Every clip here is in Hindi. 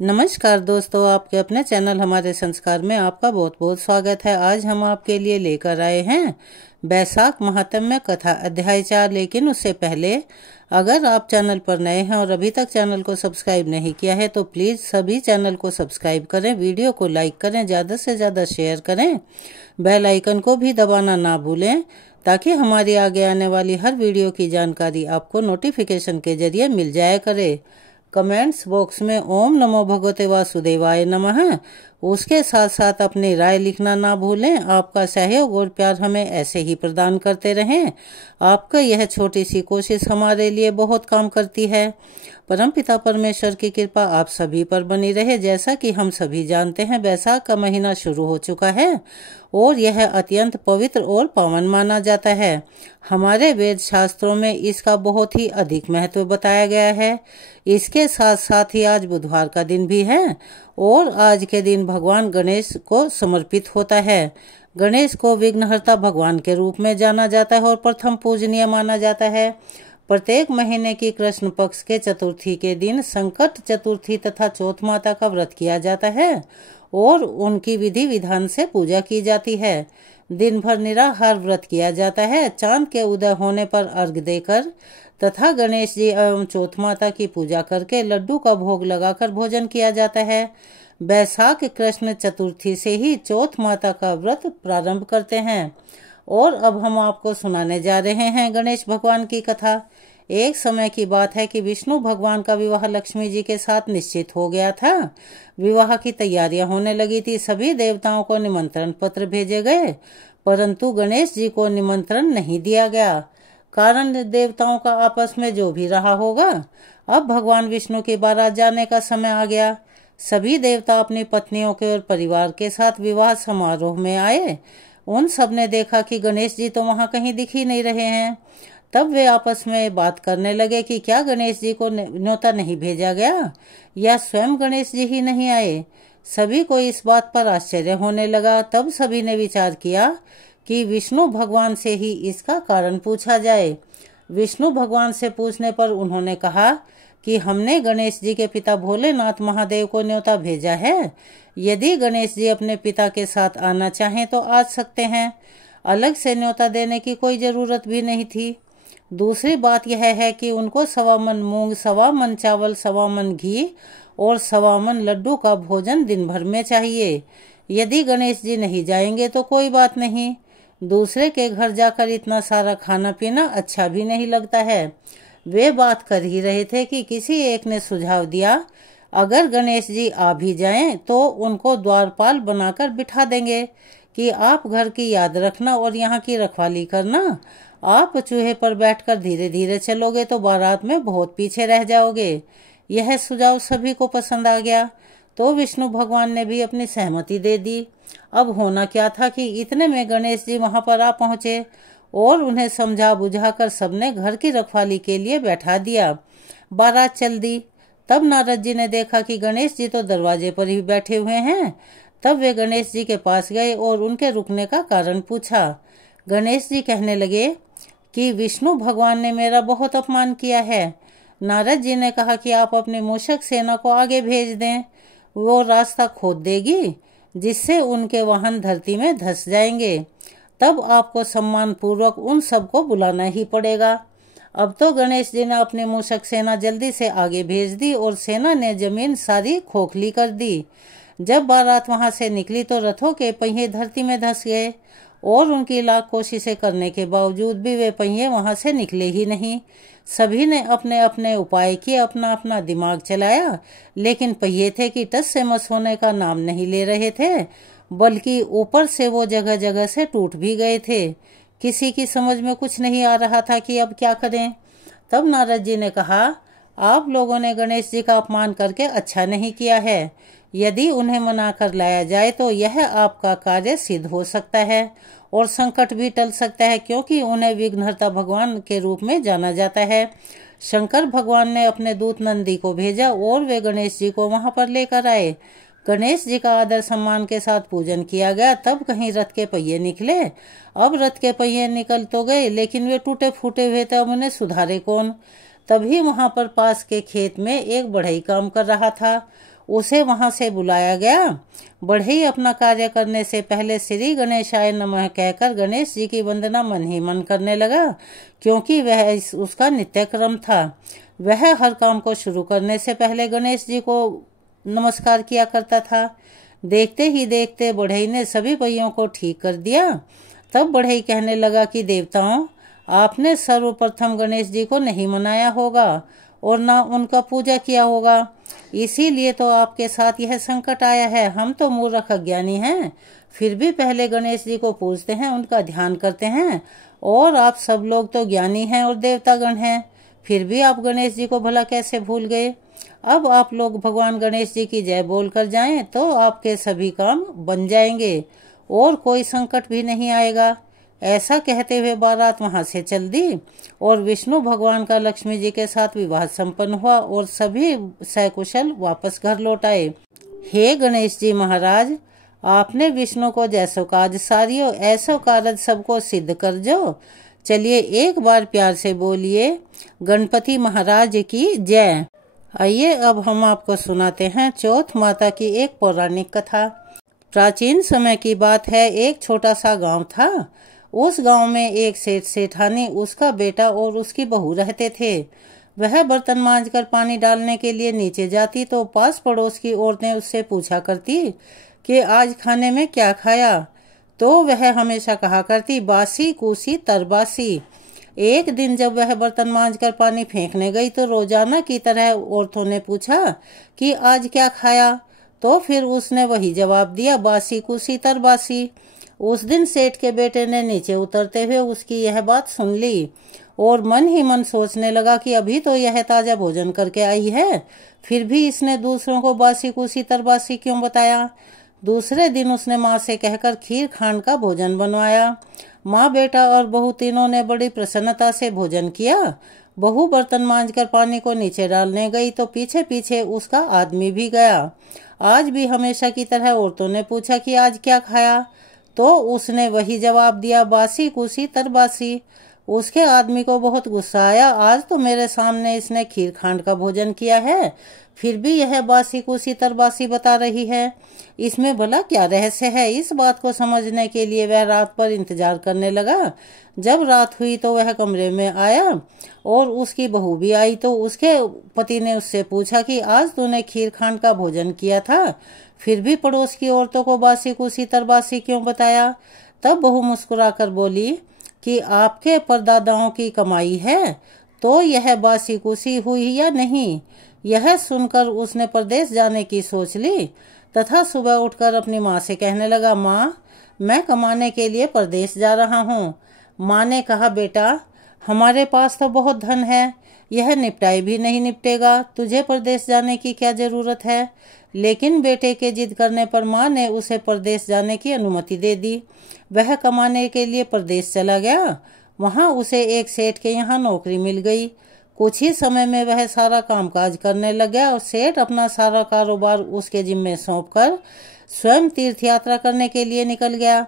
नमस्कार दोस्तों, आपके अपने चैनल हमारे संस्कार में आपका बहुत बहुत स्वागत है। आज हम आपके लिए लेकर आए हैं बैसाख महात्म्य कथा अध्याय 4। लेकिन उससे पहले अगर आप चैनल पर नए हैं और अभी तक चैनल को सब्सक्राइब नहीं किया है तो प्लीज़ सभी चैनल को सब्सक्राइब करें, वीडियो को लाइक करें, ज़्यादा से ज़्यादा शेयर करें, बेल आइकन को भी दबाना ना भूलें ताकि हमारी आगे आने वाली हर वीडियो की जानकारी आपको नोटिफिकेशन के जरिए मिल जाया करे। कमेंट्स बॉक्स में ओम नमो भगवते वासुदेवाय नमः उसके साथ साथ अपनी राय लिखना ना भूलें। आपका सहयोग और प्यार हमें ऐसे ही प्रदान करते रहें। आपका यह छोटी सी कोशिश हमारे लिए बहुत काम करती है। परमपिता परमेश्वर की कृपा आप सभी पर बनी रहे। जैसा कि हम सभी जानते हैं, बैसाख का महीना शुरू हो चुका है और यह अत्यंत पवित्र और पावन माना जाता है। हमारे वेद शास्त्रों में इसका बहुत ही अधिक महत्व बताया गया है। इसके साथ साथ ही आज बुधवार का दिन भी है और आज के दिन भगवान गणेश को समर्पित होता है। गणेश को विघ्नहर्ता भगवान के रूप में जाना जाता है और प्रथम पूजनीय माना जाता है। प्रत्येक महीने की कृष्ण पक्ष के चतुर्थी के दिन संकट चतुर्थी तथा चौथ माता का व्रत किया जाता है और उनकी विधि विधान से पूजा की जाती है। दिन भर निराहार व्रत किया जाता है। चांद के उदय होने पर अर्घ्य देकर तथा गणेश जी एवं चौथ माता की पूजा करके लड्डू का भोग लगाकर भोजन किया जाता है। बैसाख कृष्ण चतुर्थी से ही चौथ माता का व्रत प्रारंभ करते हैं। और अब हम आपको सुनाने जा रहे हैं गणेश भगवान की कथा। एक समय की बात है कि विष्णु भगवान का विवाह लक्ष्मी जी के साथ निश्चित हो गया था। विवाह की तैयारियां होने लगी थी। सभी देवताओं को निमंत्रण पत्र भेजे गए, परंतु गणेश जी को निमंत्रण नहीं दिया गया। कारण देवताओं का आपस में जो भी रहा होगा। अब भगवान विष्णु की बारात जाने का समय आ गया। सभी देवता अपनी पत्नियों के और परिवार के साथ विवाह समारोह में आए। उन सब ने देखा कि गणेश जी तो वहां कहीं दिख ही नहीं रहे हैं। तब वे आपस में बात करने लगे कि क्या गणेश जी को न्योता नहीं भेजा गया या स्वयं गणेश जी ही नहीं आए। सभी को इस बात पर आश्चर्य होने लगा। तब सभी ने विचार किया कि विष्णु भगवान से ही इसका कारण पूछा जाए। विष्णु भगवान से पूछने पर उन्होंने कहा कि हमने गणेश जी के पिता भोलेनाथ महादेव को न्योता भेजा है। यदि गणेश जी अपने पिता के साथ आना चाहें तो आ सकते हैं। अलग से न्योता देने की कोई जरूरत भी नहीं थी। दूसरी बात यह है कि उनको 1.25 मन मूंग, 1.25 मन चावल, 1.25 मन घी और 1.25 मन लड्डू का भोजन दिन भर में चाहिए। यदि गणेश जी नहीं जाएंगे तो कोई बात नहीं। दूसरे के घर जाकर इतना सारा खाना पीना अच्छा भी नहीं लगता है। वे बात कर ही रहे थे कि किसी एक ने सुझाव दिया, अगर गणेश जी आ भी जाएं तो उनको द्वारपाल बनाकर बिठा देंगे कि आप घर की याद रखना और यहाँ की रखवाली करना। आप चूहे पर बैठकर धीरे धीरे चलोगे तो बारात में बहुत पीछे रह जाओगे। यह सुझाव सभी को पसंद आ गया तो विष्णु भगवान ने भी अपनी सहमति दे दी। अब होना क्या था कि इतने में गणेश जी वहां पर आ पहुंचे और उन्हें समझा बुझाकर सबने घर की रखवाली के लिए बैठा दिया। बारात चल दी। तब नारद जी ने देखा कि गणेश जी तो दरवाजे पर ही बैठे हुए हैं। तब वे गणेश जी के पास गए और उनके रुकने का कारण पूछा। गणेश जी कहने लगे कि विष्णु भगवान ने मेरा बहुत अपमान किया है। नारद जी ने कहा कि आप अपने मूषक सेना को आगे भेज दें, वो रास्ता खोद देगी जिससे उनके वाहन धरती में धंस जाएंगे। तब आपको सम्मान पूर्वक उन सबको बुलाना ही पड़ेगा। अब तो गणेश जी ने अपनी मूषक सेना जल्दी से आगे भेज दी और सेना ने जमीन सारी खोखली कर दी। जब बारात वहां से निकली तो रथों के पहिए धरती में धंस गए और उनकी लाख कोशिशें करने के बावजूद भी वे पहिए वहां से निकले ही नहीं। सभी ने अपने अपने उपाय किए, अपना अपना दिमाग चलाया, लेकिन पहिए थे कि टस से मस होने का नाम नहीं ले रहे थे, बल्कि ऊपर से वो जगह जगह से टूट भी गए थे। किसी की समझ में कुछ नहीं आ रहा था कि अब क्या करें। तब नारद जी ने कहा, आप लोगों ने गणेश जी का अपमान करके अच्छा नहीं किया है। यदि उन्हें मना कर लाया जाए तो यह आपका कार्य सिद्ध हो सकता है और संकट भी टल सकता है, क्योंकि उन्हें विघ्नहर्ता भगवान के रूप में जाना जाता है। शंकर भगवान ने अपने दूत नंदी को भेजा और वे गणेश जी को वहां पर लेकर आए। गणेश जी का आदर सम्मान के साथ पूजन किया गया। तब कहीं रथ के पहिए निकले। अब रथ के पहिए निकल तो गए, लेकिन वे टूटे फूटे हुए थे। अब उन्हें सुधारे कौन। तभी वहां पर पास के खेत में एक बढ़ई काम कर रहा था। उसे वहां से बुलाया गया। बढ़ई अपना कार्य करने से पहले श्री गणेशाय नमः कहकर गणेश जी की वंदना मन ही मन करने लगा, क्योंकि वह उसका नित्य क्रम था। वह हर काम को शुरू करने से पहले गणेश जी को नमस्कार किया करता था। देखते ही देखते बढ़ई ने सभी पहियों को ठीक कर दिया। तब बढ़ई कहने लगा कि देवताओं, आपने सर्वप्रथम गणेश जी को नहीं मनाया होगा और ना उनका पूजा किया होगा, इसीलिए तो आपके साथ यह संकट आया है। हम तो मूर्ख अज्ञानी हैं, फिर भी पहले गणेश जी को पूजते हैं, उनका ध्यान करते हैं, और आप सब लोग तो ज्ञानी हैं और देवतागण हैं, फिर भी आप गणेश जी को भला कैसे भूल गए। अब आप लोग भगवान गणेश जी की जय बोल कर जाएं तो आपके सभी काम बन जाएंगे और कोई संकट भी नहीं आएगा। ऐसा कहते हुए बारात वहां से चल दी और विष्णु भगवान का लक्ष्मी जी के साथ विवाह संपन्न हुआ और सभी सकुशल वापस घर लौट आए। हे गणेश जी महाराज, आपने विष्णु को जैसो काज सारियो ऐसो कारज सबको सिद्ध कर जो। चलिए एक बार प्यार से बोलिए गणपति महाराज की जय। आइए अब हम आपको सुनाते हैं चौथ माता की एक पौराणिक कथा। प्राचीन समय की बात है, एक छोटा सा गांव था। उस गांव में एक सेठ सेठानी, उसका बेटा और उसकी बहू रहते थे। वह बर्तन मांजकर पानी डालने के लिए नीचे जाती तो पास पड़ोस की औरतें उससे पूछा करती कि आज खाने में क्या खाया, तो वह हमेशा कहा करती बासी कूसी तरबासी। एक दिन जब वह बर्तन मांजकर पानी फेंकने गई तो रोजाना की तरह औरतों ने पूछा कि आज क्या खाया, तो फिर उसने वही जवाब दिया बासी कूसी तरबासी। उस दिन सेठ के बेटे ने नीचे उतरते हुए उसकी यह बात सुन ली और मन ही मन सोचने लगा कि अभी तो यह ताजा भोजन करके आई है, फिर भी इसने दूसरों को बासी कूसी तरबासी क्यों बताया। दूसरे दिन उसने माँ से कहकर खीर खांड का भोजन बनवाया। माँ, बेटा और बहू तीनों ने बड़ी प्रसन्नता से भोजन किया। बहू बर्तन मांजकर पानी को नीचे डालने गई तो पीछे पीछे उसका आदमी भी गया। आज भी हमेशा की तरह औरतों ने पूछा कि आज क्या खाया, तो उसने वही जवाब दिया बासी कूसी तरबासी। उसके आदमी को बहुत गुस्सा आया, आज तो मेरे सामने इसने खीर खांड का भोजन किया है, फिर भी यह बासी कूसी तरबासी बता रही है, इसमें भला क्या रहस्य है। इस बात को समझने के लिए वह रात पर इंतजार करने लगा। जब रात हुई तो वह कमरे में आया और उसकी बहू भी आई, तो उसके पति ने उससे पूछा कि आज तूने खीर खांड का भोजन किया था, फिर भी पड़ोस की औरतों को बासी कूसी तरबासी क्यों बताया। तब बहू मुस्कुराकर बोली कि आपके परदादाओं की कमाई है, तो यह बासी कूसी हुई या नहीं। यह सुनकर उसने परदेश जाने की सोच ली तथा सुबह उठकर अपनी माँ से कहने लगा, माँ, मैं कमाने के लिए परदेश जा रहा हूँ। माँ ने कहा, बेटा, हमारे पास तो बहुत धन है, यह निपटाई भी नहीं निपटेगा, तुझे परदेश जाने की क्या जरूरत है। लेकिन बेटे के जिद करने पर माँ ने उसे परदेश जाने की अनुमति दे दी। वह कमाने के लिए परदेश चला गया। वहाँ उसे एक सेठ के यहाँ नौकरी मिल गई। कुछ ही समय में वह सारा कामकाज करने लग गया और सेठ अपना सारा कारोबार उसके जिम्मे सौंपकर स्वयं तीर्थ यात्रा करने के लिए निकल गया।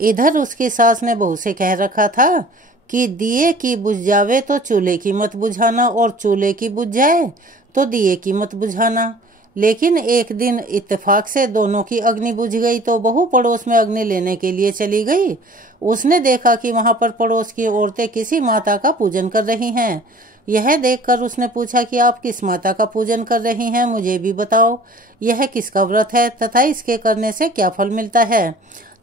इधर उसकी सास ने बहू से कह रखा था कि दिए की बुझ जावे तो चूल्हे की मत बुझाना और चूल्हे की बुझ जाए तो दिए की मत बुझाना। लेकिन एक दिन इत्तेफाक से दोनों की अग्नि बुझ गई तो बहू पड़ोस में अग्नि लेने के लिए चली गई। उसने देखा कि वहां पर पड़ोस की औरतें किसी माता का पूजन कर रही हैं। यह देखकर उसने पूछा कि आप किस माता का पूजन कर रही हैं, मुझे भी बताओ, यह किसका व्रत है तथा इसके करने से क्या फल मिलता है।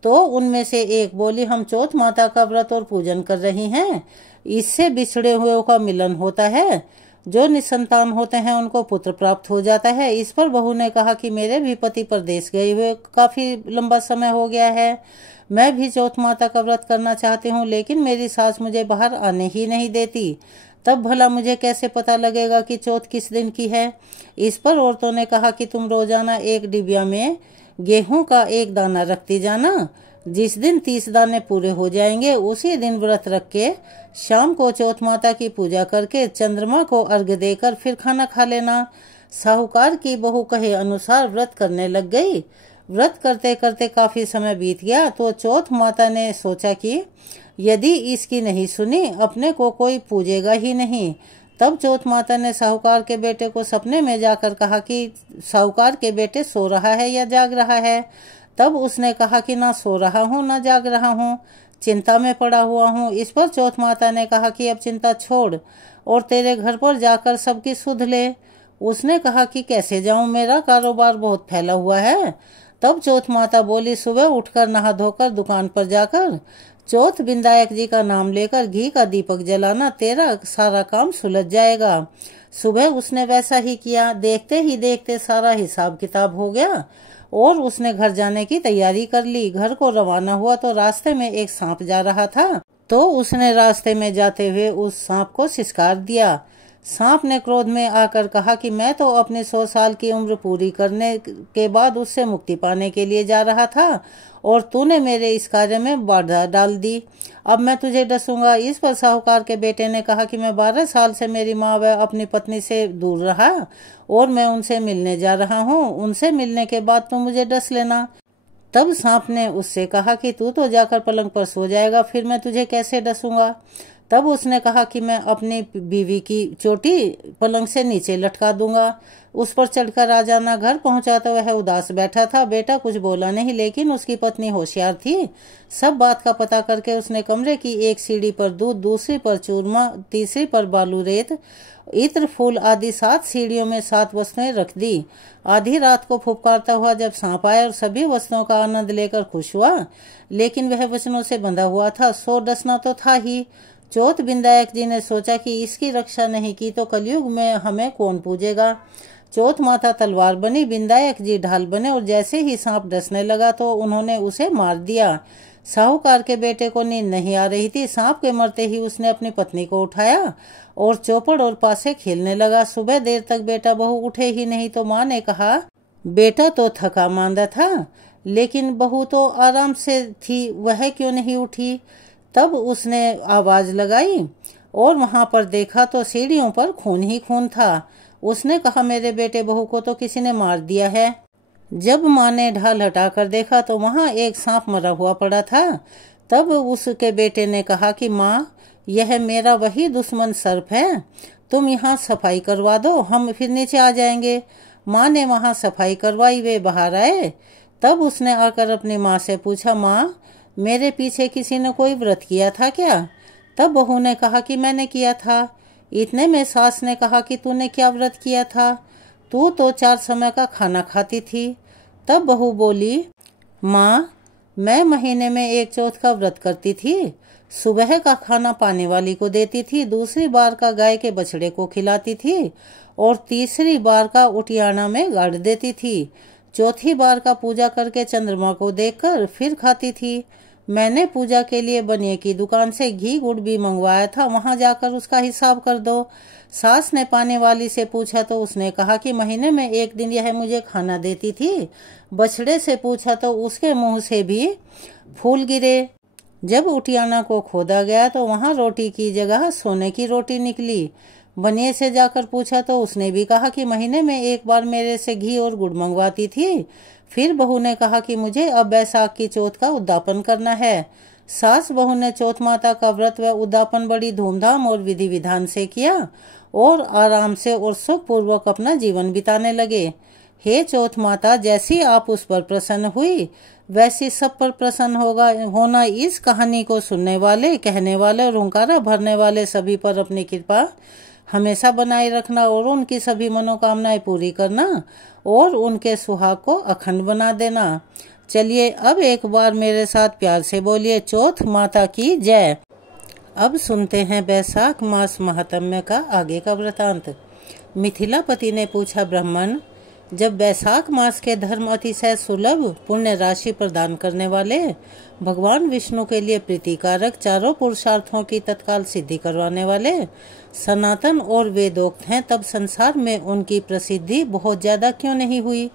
तो उनमें से एक बोली, हम चौथ माता का व्रत और पूजन कर रही हैं, इससे बिछड़े हुए का मिलन होता है, जो निसंतान होते हैं उनको पुत्र प्राप्त हो जाता है। इस पर बहू ने कहा कि मेरे भी पति परदेश गए हुए काफी लंबा समय हो गया है, मैं भी चौथ माता का व्रत करना चाहती हूँ, लेकिन मेरी सास मुझे बाहर आने ही नहीं देती, तब भला मुझे कैसे पता लगेगा कि चौथ किस दिन की है। इस पर औरतों ने कहा कि तुम रोजाना एक डिबिया में गेहूं का एक दाना रखती जाना, जिस दिन 30 दाने पूरे हो जाएंगे उसी दिन व्रत रख के शाम को चौथ माता की पूजा करके चंद्रमा को अर्घ्य देकर फिर खाना खा लेना। साहूकार की बहू कहे अनुसार व्रत करने लग गई। व्रत करते करते काफी समय बीत गया तो चौथ माता ने सोचा कि यदि इसकी नहीं सुनी अपने को कोई पूजेगा ही नहीं, तब चौथ माता ने साहूकार के बेटे को सपने में जाकर कहा कि साहूकार के बेटे सो रहा है या जाग रहा है। तब उसने कहा कि ना सो रहा हूँ ना जाग रहा हूँ, चिंता में पड़ा हुआ हूँ। इस पर चौथ माता ने कहा कि अब चिंता छोड़ और तेरे घर पर जाकर सबकी सुध ले। उसने कहा कि कैसे जाऊं, मेरा कारोबार बहुत फैला हुआ है। तब चौथ माता बोली, सुबह उठकर नहा धोकर दुकान पर जाकर चौथ विनायक जी का नाम लेकर घी का दीपक जलाना, तेरा सारा काम सुलझ जाएगा। सुबह उसने वैसा ही किया। देखते ही देखते सारा हिसाब किताब हो गया और उसने घर जाने की तैयारी कर ली। घर को रवाना हुआ तो रास्ते में एक सांप जा रहा था, तो उसने रास्ते में जाते हुए उस सांप को सिसकार दिया। सांप ने क्रोध में आकर कहा कि मैं तो अपने 100 साल की उम्र पूरी करने के बाद उससे मुक्ति पाने के लिए जा रहा था और तूने मेरे इस कार्य में बाधा डाल दी। अब मैं तुझे डसूंगा। इस पर साहूकार के बेटे ने कहा कि मैं 12 साल से मेरी माँ व अपनी पत्नी से दूर रहा और मैं उनसे मिलने जा रहा हूँ। उनसे मिलने के बाद तू मुझे डस लेना। तब सांप ने उससे कहा कि तू तो जाकर पलंग पर सो जाएगा, फिर मैं तुझे कैसे डसूंगा। तब उसने कहा कि मैं अपनी बीवी की चोटी पलंग से नीचे लटका दूंगा, उस पर चढ़कर आ जाना। घर पहुंचा तो वह उदास बैठा था। बेटा कुछ बोला नहीं, लेकिन उसकी पत्नी होशियार थी। सब बात का पता करके उसने कमरे की एक सीढ़ी पर दूध, दूसरी पर चूरमा, तीसरी पर बालू रेत, इत्र, फूल आदि 7 सीढ़ियों में 7 वस्तुएं रख दी। आधी रात को फुफकारता हुआ जब सांप आया और सभी वस्तुओं का आनंद लेकर खुश हुआ, लेकिन वह वचनों से बंधा हुआ था, सो डसना तो था ही। चौथ विनायक जी ने सोचा कि इसकी रक्षा नहीं की तो कलयुग में हमें कौन पूजेगा। चौथ माता तलवार बनी, विनायक जी ढाल बने और जैसे ही सांप डसने लगा तो उन्होंने उसे मार दिया। साहूकार के बेटे को नींद नहीं आ रही थी। सांप के मरते ही उसने अपनी पत्नी को उठाया और चौपड़ और पासे खेलने लगा। सुबह देर तक बेटा बहू उठे ही नहीं तो माँ ने कहा, बेटा तो थका मांदा था लेकिन बहू तो आराम से थी, वह क्यों नहीं उठी। तब उसने आवाज लगाई और वहां पर देखा तो सीढ़ियों पर खून ही खून था। उसने कहा, मेरे बेटे बहू को तो किसी ने मार दिया है। जब माँ ने ढाल हटाकर देखा तो वहां एक सांप मरा हुआ पड़ा था। तब उसके बेटे ने कहा कि माँ, यह मेरा वही दुश्मन सर्प है, तुम यहाँ सफाई करवा दो, हम फिर नीचे आ जाएंगे। माँ ने वहां सफाई करवाई, वे बाहर आए। तब उसने आकर अपनी माँ से पूछा, माँ मेरे पीछे किसी ने कोई व्रत किया था क्या। तब बहू ने कहा कि मैंने किया था। इतने में सास ने कहा कि तूने क्या व्रत किया था, तू तो 4 समय का खाना खाती थी। तब बहू बोली, माँ मैं महीने में 1 चौथ का व्रत करती थी। सुबह का खाना पाने वाली को देती थी, दूसरी बार का गाय के बछड़े को खिलाती थी और तीसरी बार का उटियाना में गाड़ देती थी। चौथी बार का पूजा करके चंद्रमा को देखकर फिर खाती थी। मैंने पूजा के लिए बनिए की दुकान से घी गुड़ भी मंगवाया था, वहां जाकर उसका हिसाब कर दो। सास ने पाने वाली से पूछा तो उसने कहा कि महीने में 1 दिन यह मुझे खाना देती थी। बछड़े से पूछा तो उसके मुंह से भी फूल गिरे। जब उटियाना को खोदा गया तो वहां रोटी की जगह सोने की रोटी निकली। बनिए से जाकर पूछा तो उसने भी कहा कि महीने में 1 बार मेरे से घी और गुड़ मंगवाती थी। फिर बहू ने कहा कि मुझे अब बैसाख की चौथ का उद्यापन करना है। सास बहू ने चौथ माता का व्रत व उद्यापन बड़ी धूमधाम और विधि विधान से किया और आराम से और सुख पूर्वक अपना जीवन बिताने लगे। हे चौथ माता, जैसी आप उस पर प्रसन्न हुई वैसी सब पर प्रसन्न होना। इस कहानी को सुनने वाले, कहने वाले और हुंकारा भरने वाले सभी पर अपनी कृपा हमेशा बनाए रखना और उनकी सभी मनोकामनाएं पूरी करना और उनके सुहाग को अखंड बना देना। चलिए अब एक बार मेरे साथ प्यार से बोलिए, चौथ माता की जय। अब सुनते हैं बैसाख मास महात्म्य का आगे का वृतांत। मिथिलापति ने पूछा, ब्राह्मण, जब बैसाख मास के धर्म अतिशय सुलभ, पुण्य राशि प्रदान करने वाले, भगवान विष्णु के लिए प्रीतिकारक, चारों पुरुषार्थों की तत्काल सिद्धि करवाने वाले, सनातन और वेदोक्त हैं, तब संसार में उनकी प्रसिद्धि बहुत ज्यादा क्यों नहीं हुई।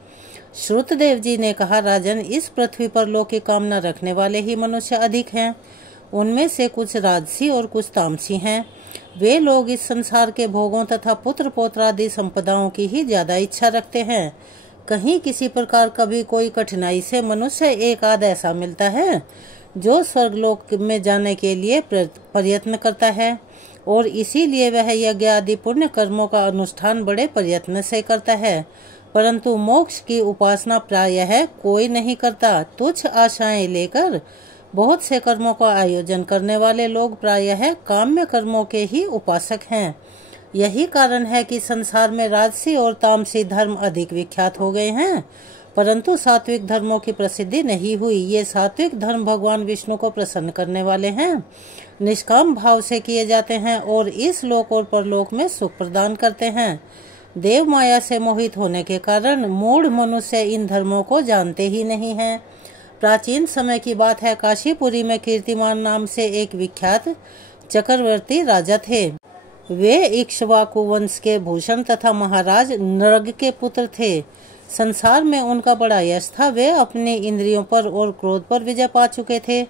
श्रुतदेव जी ने कहा, राजन, इस पृथ्वी पर लोक की कामना रखने वाले ही मनुष्य अधिक हैं। उनमें से कुछ राजसी और कुछ तामसी हैं। वे लोग इस संसार के भोगों तथा पुत्र पौत्रादि संपदाओं की ही ज्यादा इच्छा रखते हैं। कहीं किसी प्रकार कभी कोई कठिनाई से मनुष्य एक आध ऐसा मिलता है जो स्वर्गलोक में जाने के लिए प्रयत्न करता है। और इसीलिए वह यज्ञ आदि पुण्य कर्मों का अनुष्ठान बड़े प्रयत्न से करता है, परंतु मोक्ष की उपासना प्रायः कोई नहीं करता। तुच्छ आशाएं लेकर बहुत से कर्मों का आयोजन करने वाले लोग प्रायः काम्य कर्मों के ही उपासक हैं। यही कारण है कि संसार में राजसी और तामसी धर्म अधिक विख्यात हो गए हैं, परंतु सात्विक धर्मों की प्रसिद्धि नहीं हुई। ये सात्विक धर्म भगवान विष्णु को प्रसन्न करने वाले हैं, निष्काम भाव से किए जाते हैं और इस लोक और परलोक में सुख प्रदान करते हैं। देव माया से मोहित होने के कारण मूढ़ मनुष्य इन धर्मों को जानते ही नहीं हैं। प्राचीन समय की बात है, काशीपुरी में कीर्तिमान नाम से एक विख्यात चक्रवर्ती राजा थे। वे इक्ष्वाकु वंश के भूषण तथा महाराज नृग के पुत्र थे। संसार में उनका बड़ा यश था। वे अपनी इंद्रियों पर और क्रोध पर विजय पा चुके थे।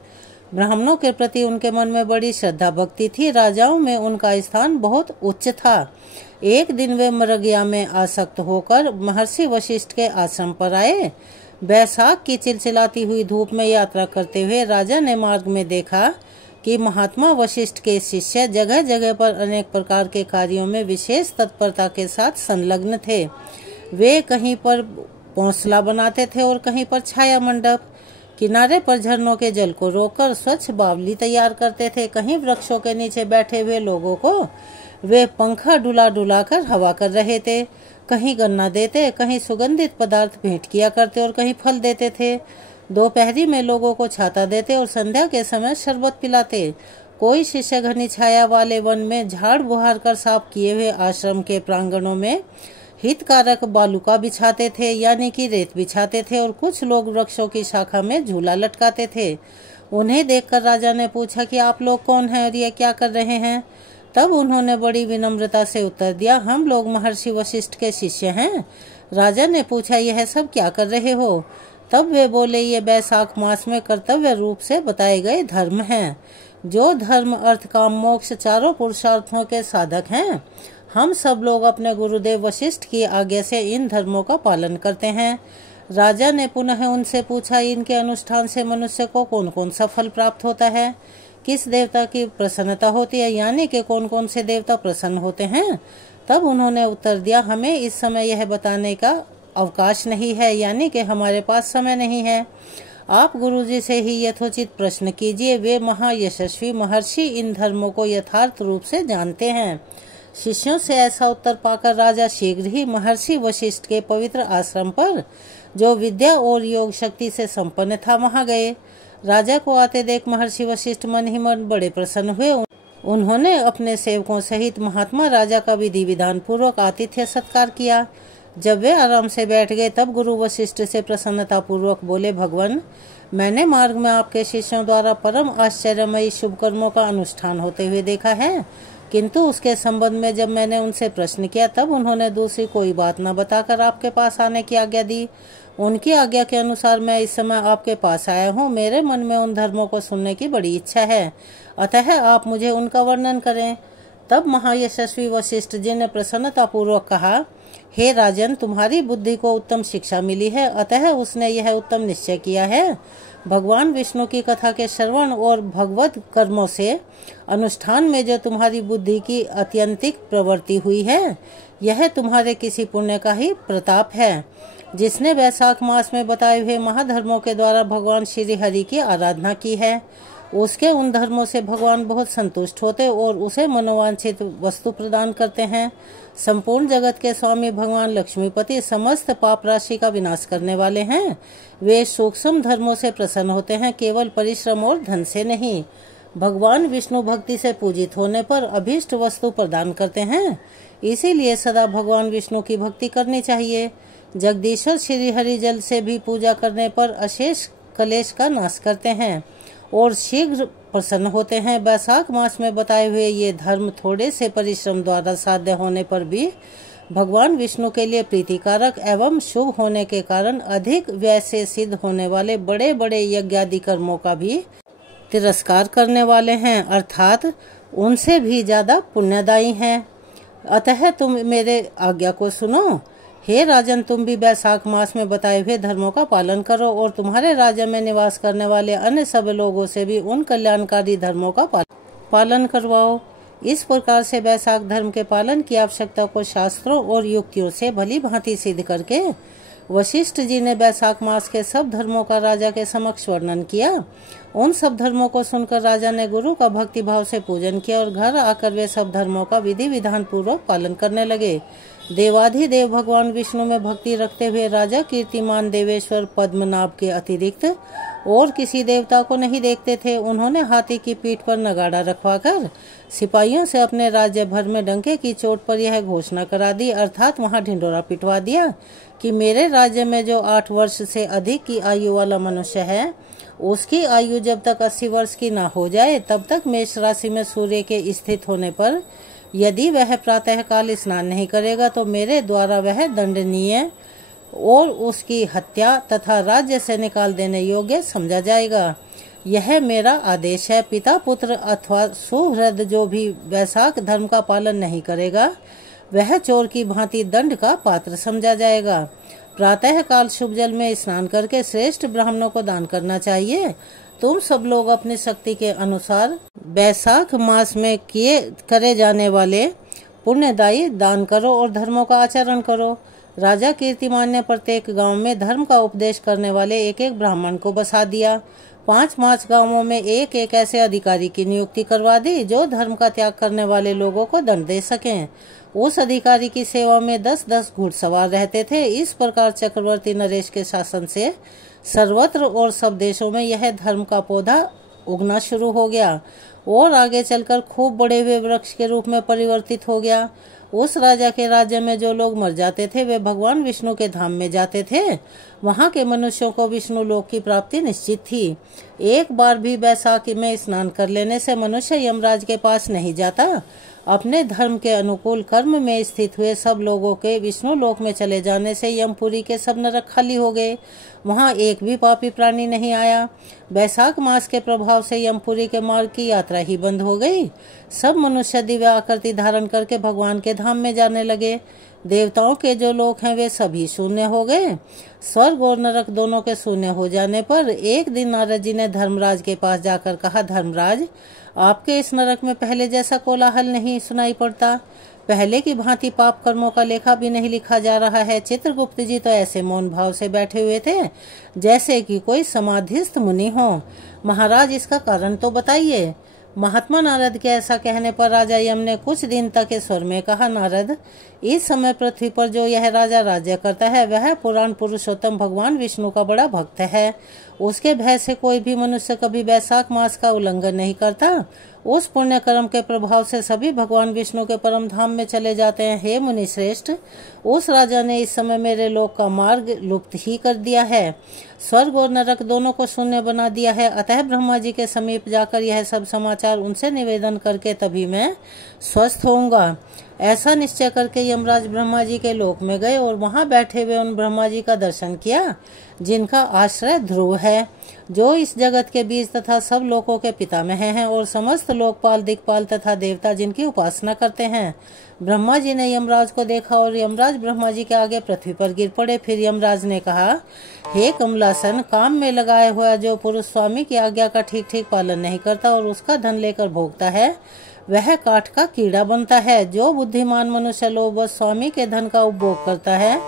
ब्राह्मणों के प्रति उनके मन में बड़ी श्रद्धा भक्ति थी। राजाओं में उनका स्थान बहुत उच्च था। एक दिन वे मृगया में आसक्त होकर महर्षि वशिष्ठ के आश्रम पर आए। बैसाख की चिलचिलाती हुई धूप में यात्रा करते हुए राजा ने मार्ग में देखा कि महात्मा वशिष्ठ के शिष्य जगह जगह पर अनेक प्रकार के कार्यों में विशेष तत्परता के साथ संलग्न थे। वे कहीं पर पौंसला बनाते थे और कहीं पर छाया मंडप, किनारे पर झरनों के जल को रोककर स्वच्छ बावली तैयार करते थे। कहीं वृक्षों के नीचे बैठे हुए लोगों को वे पंखा डुला डुला कर हवा कर रहे थे। कहीं गन्ना देते, कहीं सुगंधित पदार्थ भेंट किया करते और कहीं फल देते थे। दोपहरी में लोगों को छाता देते और संध्या के समय शरबत पिलाते। कोई शिष्य घनी छाया वाले वन में झाड़ बुहार कर साफ किए हुए आश्रम के प्रांगणों में हितकारक बालुका बिछाते थे, यानी कि रेत बिछाते थे, और कुछ लोग वृक्षों की शाखा में झूला लटकाते थे। उन्हें देखकर राजा ने पूछा कि आप लोग कौन हैं और ये क्या कर रहे हैं? तब उन्होंने बड़ी विनम्रता से उत्तर दिया, हम लोग महर्षि वशिष्ठ के शिष्य हैं। राजा ने पूछा, यह सब क्या कर रहे हो? तब वे बोले, ये बैसाख मास में कर्तव्य रूप से बताए गए धर्म हैं। जो धर्म अर्थ काम मोक्ष चारों पुरुषार्थों के साधक हैं, हम सब लोग अपने गुरुदेव वशिष्ठ की आज्ञा से इन धर्मों का पालन करते हैं। राजा ने पुनः उनसे पूछा, इनके अनुष्ठान से मनुष्य को कौन कौन सा फल प्राप्त होता है? किस देवता की प्रसन्नता होती है, यानी कि कौन कौन से देवता प्रसन्न होते हैं? तब उन्होंने उत्तर दिया, हमें इस समय यह बताने का अवकाश नहीं है, यानी कि हमारे पास समय नहीं है। आप गुरुजी से ही यथोचित प्रश्न कीजिए। वे महायशस्वी महर्षि इन धर्मों को यथार्थ रूप से जानते हैं। शिष्यों से ऐसा उत्तर पाकर राजा शीघ्र ही महर्षि वशिष्ठ के पवित्र आश्रम पर, जो विद्या और योग शक्ति से संपन्न था, वहां गए। राजा को आते देख महर्षि वशिष्ठ मन ही मन बड़े प्रसन्न हुए। उन्होंने अपने सेवकों सहित महात्मा राजा का विधि विधान पूर्वक आतिथ्य सत्कार किया। जब वे आराम से बैठ गए तब गुरु वशिष्ठ से प्रसन्नता पूर्वक बोले, भगवान, मैंने मार्ग में आपके शिष्यों द्वारा परम आश्चर्यमयी शुभ कर्मों का अनुष्ठान होते हुए देखा है, किंतु उसके संबंध में जब मैंने उनसे प्रश्न किया तब उन्होंने दूसरी कोई बात न बताकर आपके पास आने की आज्ञा दी। उनकी आज्ञा के अनुसार मैं इस समय आपके पास आया हूँ। मेरे मन में उन धर्मों को सुनने की बड़ी इच्छा है, अतः आप मुझे उनका वर्णन करें। तब महायशस्वी वशिष्ठ जी ने प्रसन्नता पूर्वक कहा, हे राजन, तुम्हारी बुद्धि को उत्तम शिक्षा मिली है, अतः उसने यह उत्तम निश्चय किया है। भगवान विष्णु की कथा के श्रवण और भगवत कर्मों से अनुष्ठान में जो तुम्हारी बुद्धि की अत्यंतिक प्रवृत्ति हुई है, यह तुम्हारे किसी पुण्य का ही प्रताप है। जिसने वैशाख मास में बताए हुए महाधर्मों के द्वारा भगवान श्री हरि की आराधना की है, उसके उन धर्मों से भगवान बहुत संतुष्ट होते और उसे मनोवांछित वस्तु प्रदान करते हैं। संपूर्ण जगत के स्वामी भगवान लक्ष्मीपति समस्त पाप राशि का विनाश करने वाले हैं। वे सूक्ष्म धर्मों से प्रसन्न होते हैं, केवल परिश्रम और धन से नहीं। भगवान विष्णु भक्ति से पूजित होने पर अभीष्ट वस्तु प्रदान करते हैं। इसीलिए सदा भगवान विष्णु की भक्ति करनी चाहिए। जगदीश्वर श्री हरि जल से भी पूजा करने पर अशेष कलेश का नाश करते हैं और शीघ्र प्रसन्न होते हैं। वैशाख मास में बताए हुए ये धर्म थोड़े से परिश्रम द्वारा साध्य होने पर भी भगवान विष्णु के लिए प्रीतिकारक एवं शुभ होने के कारण अधिक व्यय से सिद्ध होने वाले बड़े बड़े यज्ञादि कर्मों का भी तिरस्कार करने वाले हैं, अर्थात उनसे भी ज्यादा पुण्यदायी हैं। अतः तुम मेरे आज्ञा को सुनो। हे राजन, तुम भी वैशाख मास में बताए हुए धर्मों का पालन करो और तुम्हारे राज्य में निवास करने वाले अन्य सब लोगों से भी उन कल्याणकारी धर्मों का पालन करवाओ। इस प्रकार से वैशाख धर्म के पालन की आवश्यकता को शास्त्रों और युक्तियों से भली भांति सिद्ध करके वशिष्ठ जी ने वैशाख मास के सब धर्मों का राजा के समक्ष वर्णन किया। उन सब धर्मों को सुनकर राजा ने गुरु का भक्ति भाव से पूजन किया और घर आकर वे सब धर्मों का विधि विधान पूर्वक पालन करने लगे। देवाधिदेव भगवान विष्णु में भक्ति रखते हुए राजा कीर्तिमान देवेश्वर पद्मनाभ के अतिरिक्त और किसी देवता को नहीं देखते थे। उन्होंने हाथी की पीठ पर नगाड़ा रखवाकर सिपाहियों से अपने राज्य भर में डंके की चोट पर यह घोषणा करा दी, अर्थात वहां ढिंडोरा पिटवा दिया कि मेरे राज्य में जो 8 वर्ष से अधिक की आयु वाला मनुष्य है, उसकी आयु जब तक 80 वर्ष की न हो जाए तब तक मेष राशि में सूर्य के स्थित होने पर यदि वह प्रातः काल स्नान नहीं करेगा तो मेरे द्वारा वह दंडनीय और उसकी हत्या तथा राज्य से निकाल देने योग्य समझा जाएगा। यह मेरा आदेश है। पिता पुत्र अथवा सुहृद जो भी वैशाख धर्म का पालन नहीं करेगा वह चोर की भांति दंड का पात्र समझा जाएगा। प्रातः काल शुभ जल में स्नान करके श्रेष्ठ ब्राह्मणों को दान करना चाहिए। तुम सब लोग अपनी शक्ति के अनुसार वैशाख मास में करे जाने वाले पुण्यदायी दान करो और धर्मों का आचरण करो। राजा कीर्तिमान ने प्रत्येक गांव में धर्म का उपदेश करने वाले एक एक ब्राह्मण को बसा दिया। 5-5 गांवों में एक एक ऐसे अधिकारी की नियुक्ति करवा दी जो धर्म का त्याग करने वाले लोगों को दंड दे सकें। उस अधिकारी की सेवा में 10-10 घुड़सवार रहते थे। इस प्रकार चक्रवर्ती नरेश के शासन से सर्वत्र और सब देशों में यह धर्म का पौधा उगना शुरू हो गया और आगे चलकर खूब बड़े हुए वृक्ष के रूप में परिवर्तित हो गया। उस राजा के राज्य में जो लोग मर जाते थे वे भगवान विष्णु के धाम में जाते थे। वहां के मनुष्यों को विष्णु लोक की प्राप्ति निश्चित थी। एक बार भी वैशाखी में स्नान कर लेने से मनुष्य यमराज के पास नहीं जाता। अपने धर्म के अनुकूल कर्म में स्थित हुए सब लोगों के विष्णु लोक में चले जाने से यमपुरी के सब नरक खाली हो गए। वहां एक भी पापी प्राणी नहीं आया। वैशाख मास के प्रभाव से यमपुरी के मार्ग की यात्रा ही बंद हो गई। सब मनुष्य दिव्य आकृति धारण करके भगवान के धाम में जाने लगे। देवताओं के जो लोक हैं वे सभी शून्य हो गए। स्वर्ग और नरक दोनों के शून्य हो जाने पर एक दिन नारद जी ने धर्मराज के पास जाकर कहा, धर्मराज, आपके इस नरक में पहले जैसा कोलाहल नहीं सुनाई पड़ता। पहले की भांति पाप कर्मों का लेखा भी नहीं लिखा जा रहा है। चित्रगुप्त जी तो ऐसे मौन भाव से बैठे हुए थे जैसे कि कोई समाधिस्थ मुनि हो। महाराज, इसका कारण तो बताइए। महात्मा नारद के ऐसा कहने पर राजा यम ने कुछ दिन तक इस स्वर में कहा, नारद, इस समय पृथ्वी पर जो यह राजा राज्य करता है वह पुराण पुरुषोत्तम भगवान विष्णु का बड़ा भक्त है। उसके भय से कोई भी मनुष्य कभी वैशाख मास का उल्लंघन नहीं करता। उस पुण्य कर्म के प्रभाव से सभी भगवान विष्णु के परम धाम में चले जाते हैं। हे मुनि श्रेष्ठ, उस राजा ने इस समय मेरे लोक का मार्ग लुप्त ही कर दिया है। स्वर्ग और नरक दोनों को शून्य बना दिया है। अतः ब्रह्मा जी के समीप जाकर यह सब समाचार उनसे निवेदन करके तभी मैं स्वस्थ होऊंगा। ऐसा निश्चय करके यमराज ब्रह्मा जी के लोक में गए और वहां बैठे हुए उन ब्रह्मा जी का दर्शन किया जिनका आश्रय ध्रुव है, जो इस जगत के बीज तथा सब लोकों के पितामह हैं और समस्त लोकपाल दिक्पाल तथा देवता जिनकी उपासना करते हैं। ब्रह्मा जी ने यमराज को देखा और यमराज ब्रह्मा जी के आगे पृथ्वी पर गिर पड़े। फिर यमराज ने कहा, हे कमलासन, काम में लगाए हुआ जो पुरुष स्वामी की आज्ञा का ठीक ठीक पालन नहीं करता और उसका धन लेकर भोगता है वह काठ का कीड़ा बनता है। जो बुद्धिमान मनुष्य लोभवश स्वामी के धन का उपभोग करता है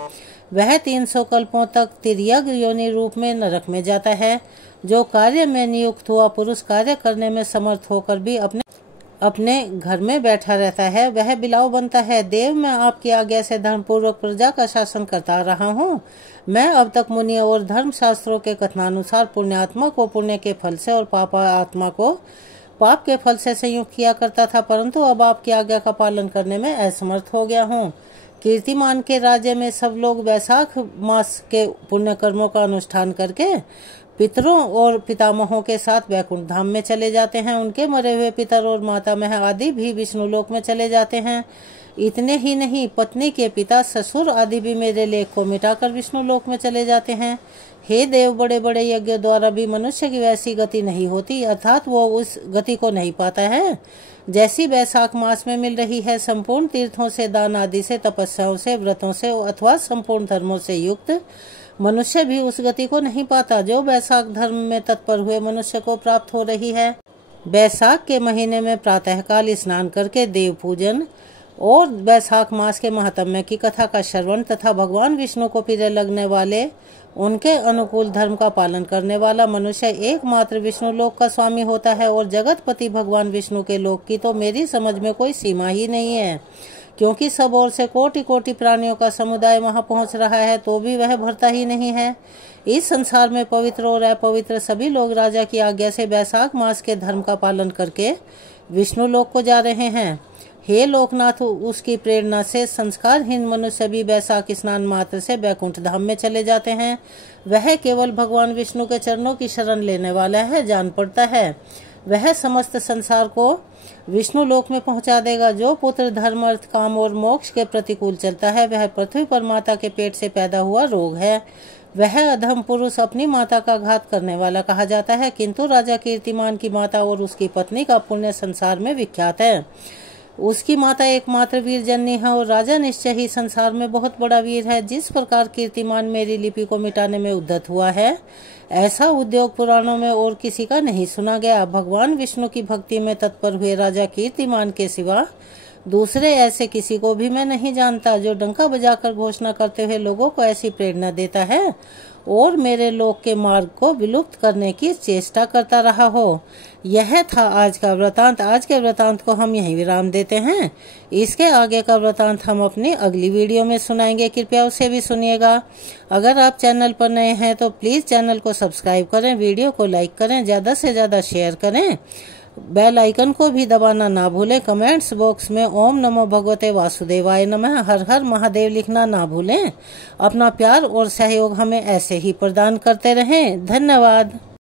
वह 300 कल्पों तक तिर्यक योनि रूप में नरक में जाता है। जो कार्य में नियुक्त हुआ पुरुष कार्य करने में समर्थ होकर भी अपने घर में बैठा रहता है वह बिलाव बनता है। देव, मैं आपकी आज्ञा से धर्मपूर्वक प्रजा का शासन करता रहा हूँ। मैं अब तक मुनि और धर्म शास्त्रों के कथनानुसार पुण्यात्मा को पुण्य के फल से और पापात्मा को पाप के फल से संयुक्त किया करता था, परंतु अब आपकी आज्ञा का पालन करने में असमर्थ हो गया हूँ। कीर्तिमान के राज्य में सब लोग वैशाख मास के पुण्य कर्मों का अनुष्ठान करके पितरों और पितामहों के साथ वैकुंठ धाम में चले जाते हैं। उनके मरे हुए पितर और मातामह आदि भी विष्णु लोक में चले जाते हैं। इतने ही नहीं, पत्नी के पिता, ससुर आदि भी मेरे लेख को मिटाकर विष्णु लोक में चले जाते हैं। हे देव, बड़े बड़े यज्ञ द्वारा भी मनुष्य की वैसी गति नहीं होती, अर्थात वो उस गति को नहीं पाता है जैसी वैशाख मास में मिल रही है। संपूर्ण तीर्थों से, दान आदि से, तपस्याओं से, व्रतों से अथवा संपूर्ण धर्मों से युक्त मनुष्य भी उस गति को नहीं पाता जो वैशाख धर्म में तत्पर हुए मनुष्य को प्राप्त हो रही है। बैसाख के महीने में प्रातःकाल स्नान करके देव पूजन और बैसाख मास के महात्म्य की कथा का श्रवण तथा भगवान विष्णु को प्रिय लगने वाले उनके अनुकूल धर्म का पालन करने वाला मनुष्य एकमात्र विष्णु लोक का स्वामी होता है। और जगतपति भगवान विष्णु के लोक की तो मेरी समझ में कोई सीमा ही नहीं है, क्योंकि सब ओर से कोटि कोटि प्राणियों का समुदाय वहां पहुंच रहा है तो भी वह भरता ही नहीं है। इस संसार में पवित्र और अपवित्र सभी लोग राजा की आज्ञा से बैसाख मास के धर्म का पालन करके विष्णु लोक को जा रहे हैं। हे लोकनाथ, उसकी प्रेरणा से संस्कारहीन मनुष्य भी बैसाख स्नान मात्र से बैकुंठ धाम में चले जाते हैं। वह केवल भगवान विष्णु के चरणों की शरण लेने वाला है, जान पड़ता है वह समस्त संसार को विष्णु लोक में पहुंचा देगा। जो पुत्र धर्म अर्थ काम और मोक्ष के प्रतिकूल चलता है वह पृथ्वी पर माता के पेट से पैदा हुआ रोग है। वह अधम पुरुष अपनी माता का घात करने वाला कहा जाता है, किंतु राजा कीर्तिमान की माता और उसकी पत्नी का पुण्य संसार में विख्यात है। उसकी माता एकमात्र वीर जननी है और राजा निश्चय ही संसार में बहुत बड़ा वीर है। जिस प्रकार कीर्तिमान मेरी लिपि को मिटाने में उद्यत हुआ है, ऐसा उद्योग पुराणों में और किसी का नहीं सुना गया। भगवान विष्णु की भक्ति में तत्पर हुए राजा कीर्तिमान के सिवा दूसरे ऐसे किसी को भी मैं नहीं जानता जो डंका बजाकर घोषणा करते हुए लोगों को ऐसी प्रेरणा देता है और मेरे लोक के मार्ग को विलुप्त करने की चेष्टा करता रहा हो। यह था आज का वृतांत। आज के वृतांत को हम यहीं विराम देते हैं। इसके आगे का वृतांत हम अपनी अगली वीडियो में सुनाएंगे, कृपया उसे भी सुनिएगा। अगर आप चैनल पर नए हैं तो प्लीज़ चैनल को सब्सक्राइब करें, वीडियो को लाइक करें, ज़्यादा से ज़्यादा शेयर करें, बेल आइकन को भी दबाना ना भूलें। कमेंट्स बॉक्स में ओम नमो भगवते वासुदेवाय नमः, हर हर महादेव लिखना ना भूलें। अपना प्यार और सहयोग हमें ऐसे ही प्रदान करते रहें। धन्यवाद।